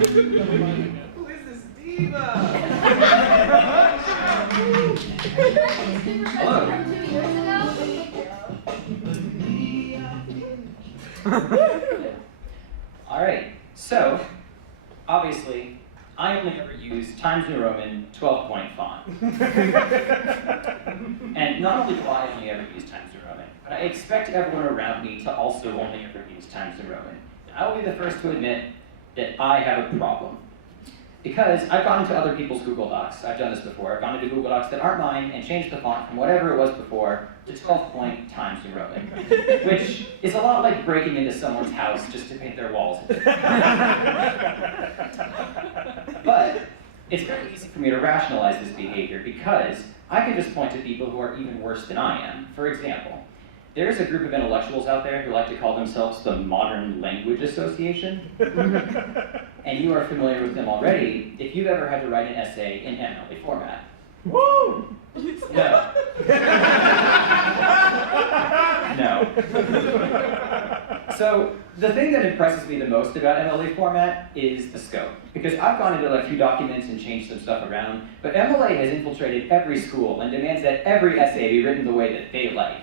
Who is this diva? Hello. From 2 years ago? All right, so obviously, I only ever use Times New Roman 12-point font. And not only do I only ever use Times New Roman, but I expect everyone around me to also only ever use Times New Roman. And I will be the first to admit that I have a problem. Because I've gone into other people's Google Docs. I've done this before. I've gone into Google Docs that aren't mine and changed the font from whatever it was before to 12-point Times New Roman, which is a lot like breaking into someone's house just to paint their walls. But it's very easy for me to rationalize this behavior because I can just point to people who are even worse than I am. For example, there's a group of intellectuals out there who like to call themselves the Modern Language Association. And you are familiar with them already if you've ever had to write an essay in MLA format. Woo! No. No. So, the thing that impresses me the most about MLA format is the scope. Because I've gone into a few documents and changed some stuff around, but MLA has infiltrated every school and demands that every essay be written the way that they like.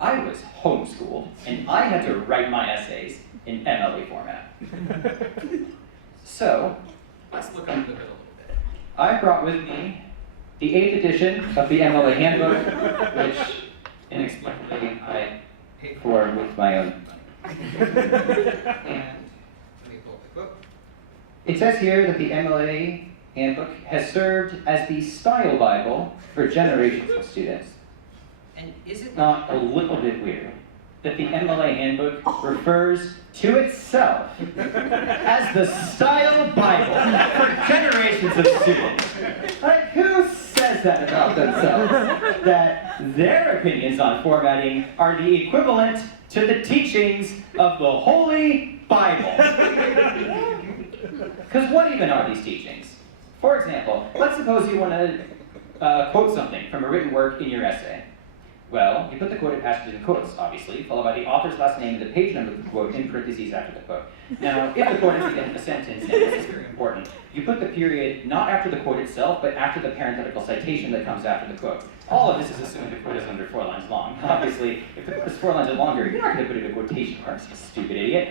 I was homeschooled, and I had to write my essays in MLA format. So, let's look under the hood a little bit. I brought with me the 8th edition of the MLA Handbook, which inexplicably I paid for with my own money. And let me pull up the book. It says here that the MLA Handbook has served as the style Bible for generations of students. And is it not a little bit weird that the MLA Handbook refers to itself as the style Bible for generations of students? Like, who says that about themselves? That their opinions on formatting are the equivalent to the teachings of the Holy Bible. Because what even are these teachings? For example, let's suppose you want to quote something from a written work in your essay. Well, you put the quoted passage in quotes, obviously, followed by the author's last name and the page number of the quote in parentheses after the quote. Now, if the quote is at the end of a sentence, and this is very important, you put the period not after the quote itself, but after the parenthetical citation that comes after the quote. All of this is assuming the quote is under 4 lines long. Obviously, if the quote is 4 lines or longer, you're not going to put it in quotation marks, you stupid idiot.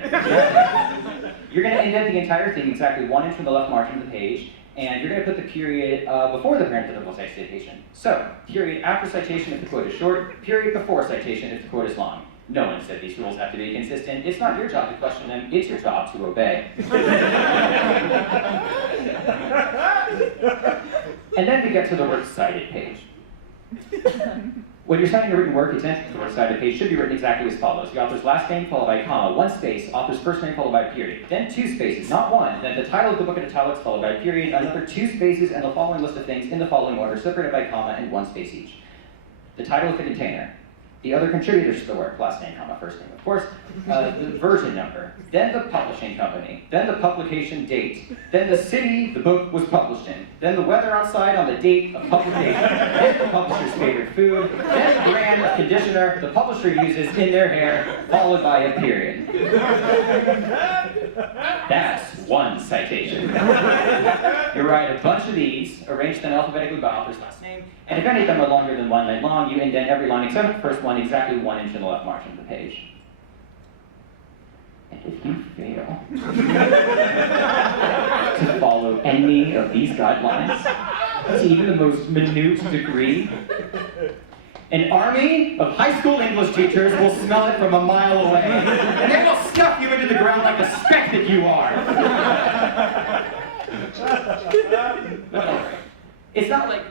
You're going to indent the entire thing exactly 1 inch from the left margin of the page, and you're going to put the period before the parenthetical citation. So, period after citation if the quote is short, period before citation if the quote is long. No one said these rules have to be consistent. It's not your job to question them, it's your job to obey. And then we get to the works cited page. When you're citing a written work, the works cited page should be written exactly as follows. The author's last name followed by a comma, 1 space, author's first name followed by a period, then 2 spaces, not 1, then the title of the book in italics followed by a period, another 2 spaces, and the following list of things in the following order, separated by a comma and 1 space each. The title of the container, the other contributors to the work, last name, comma, first name, of course, the version number, then the publishing company, then the publication date, then the city the book was published in, then the weather outside on the date of publication, then the publisher's favorite food, then the brand of conditioner the publisher uses in their hair, followed by a period. That's 1 citation. You write a bunch of these, arrange them alphabetically by author's last name, and if any of them are longer than 1 line long, you indent every line except the first one exactly 1 inch in the left margin of the page. And if you fail to follow any of these guidelines, to even the most minute degree, an army of high school English teachers will smell it from a mile away, and they will stuff you into the ground like the speck that you are. But it's not like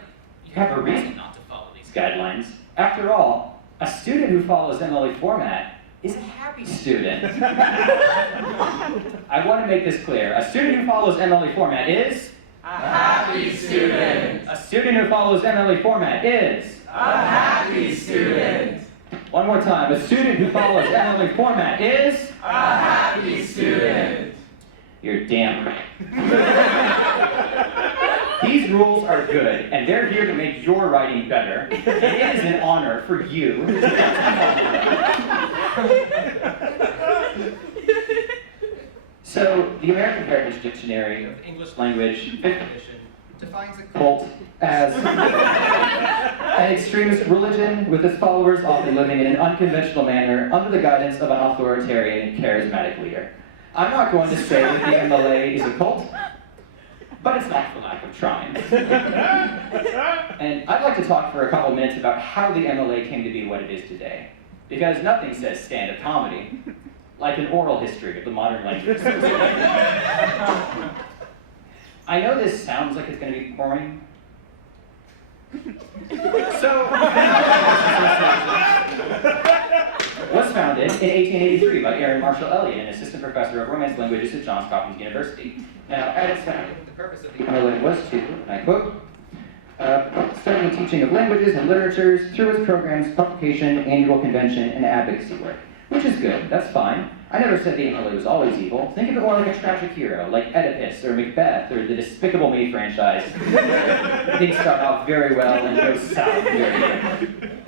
you have a reason not to follow these guidelines. After all, a student who follows MLA format is a happy student. I want to make this clear. A student who follows MLA format is A happy student. A student who follows MLA format is A happy student. One more time. A student who follows MLA format is A happy student. You're damn right. These rules are good, and they're here to make your writing better. It is an honor for you to get to follow them. So, the American Heritage Dictionary of English Language, 5th edition, defines a cult as an extremist religion with its followers often living in an unconventional manner under the guidance of an authoritarian and charismatic leader. I'm not going to say that the MLA is a cult, but it's not for lack of trying. And I'd like to talk for a couple minutes about how the MLA came to be what it is today. Because nothing says stand-up comedy like an oral history of the modern language. I know this sounds like it's going to be boring. So, was founded in 1883 by Aaron Marshall Elliott, an assistant professor of Romance languages at Johns Hopkins University. Now, at its founding, the purpose of the MLA was to, and I quote, study the teaching of languages and literatures through its programs, publication, annual convention, and advocacy work. Which is good, that's fine. I never said the MLA was always evil. Think of it more like a tragic hero, like Oedipus or Macbeth or the Despicable Me franchise. Things start out very well and go south very quickly.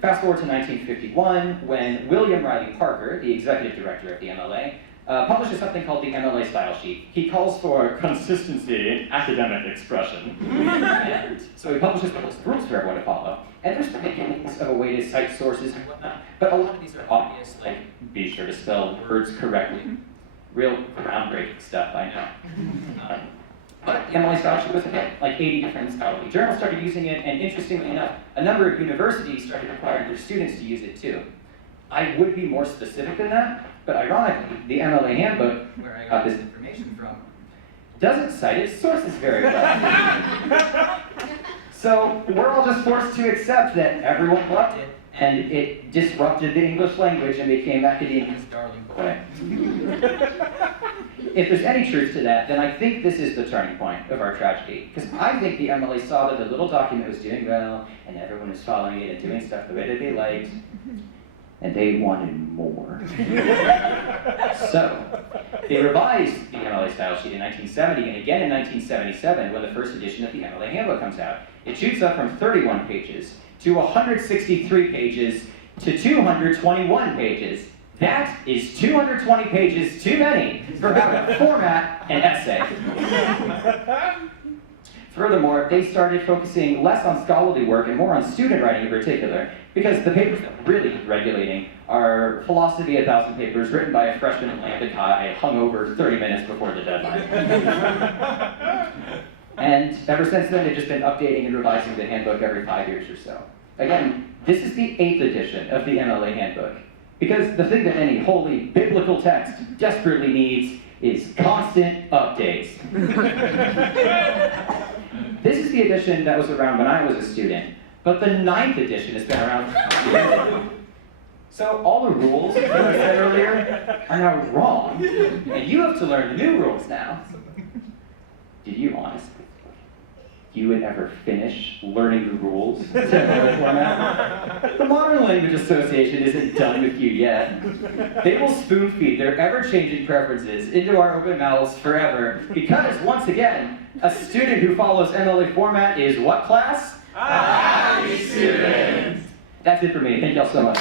Fast forward to 1951, when William Riley Parker, the executive director of the MLA, publishes something called the MLA Style Sheet. He calls for consistency in academic expression. And so he publishes the list of rules for everyone to follow. And there's the beginnings of a way to cite sources and whatnot. But a lot of these are obvious, like be sure to spell words correctly. Real groundbreaking stuff, I know. But the MLA Style Sheet was a hit. Like 80 different scholarly journals started using it, and interestingly enough, a number of universities started requiring their students to use it too. I would be more specific than that, but ironically, the MLA handbook, where I got this information from, doesn't cite its sources very well. So we're all just forced to accept that everyone loved it, and it disrupted the English language and became academia's darling boy. If there's any truth to that, then I think this is the turning point of our tragedy. Because I think the MLA saw that the little document was doing well, and everyone was following it and doing stuff the way that they liked, and they wanted more. So, they revised the MLA Style Sheet in 1970, and again in 1977, when the first edition of the MLA Handbook comes out. It shoots up from 31 pages to 163 pages to 221 pages. That is 220 pages too many for how to format an essay. Furthermore, they started focusing less on scholarly work and more on student writing in particular, because the papers that we're really regulating are philosophy 1,000 papers written by a freshman at Lambda Chi, hung over 30 minutes before the deadline. And ever since then, they've just been updating and revising the handbook every 5 years or so. Again, this is the 8th edition of the MLA Handbook, because the thing that any holy biblical text desperately needs is constant updates. This is the edition that was around when I was a student, but the 9th edition has been around for 5 years. So all the rules that I said earlier are now wrong, and you have to learn the new rules now. Did you honestly think you would ever finish learning the rules to MLA format? The Modern Language Association isn't done with you yet. They will spoon-feed their ever-changing preferences into our open mouths forever, because, once again, a student who follows MLA format is what class? A happy student! That's it for me. Thank y'all so much.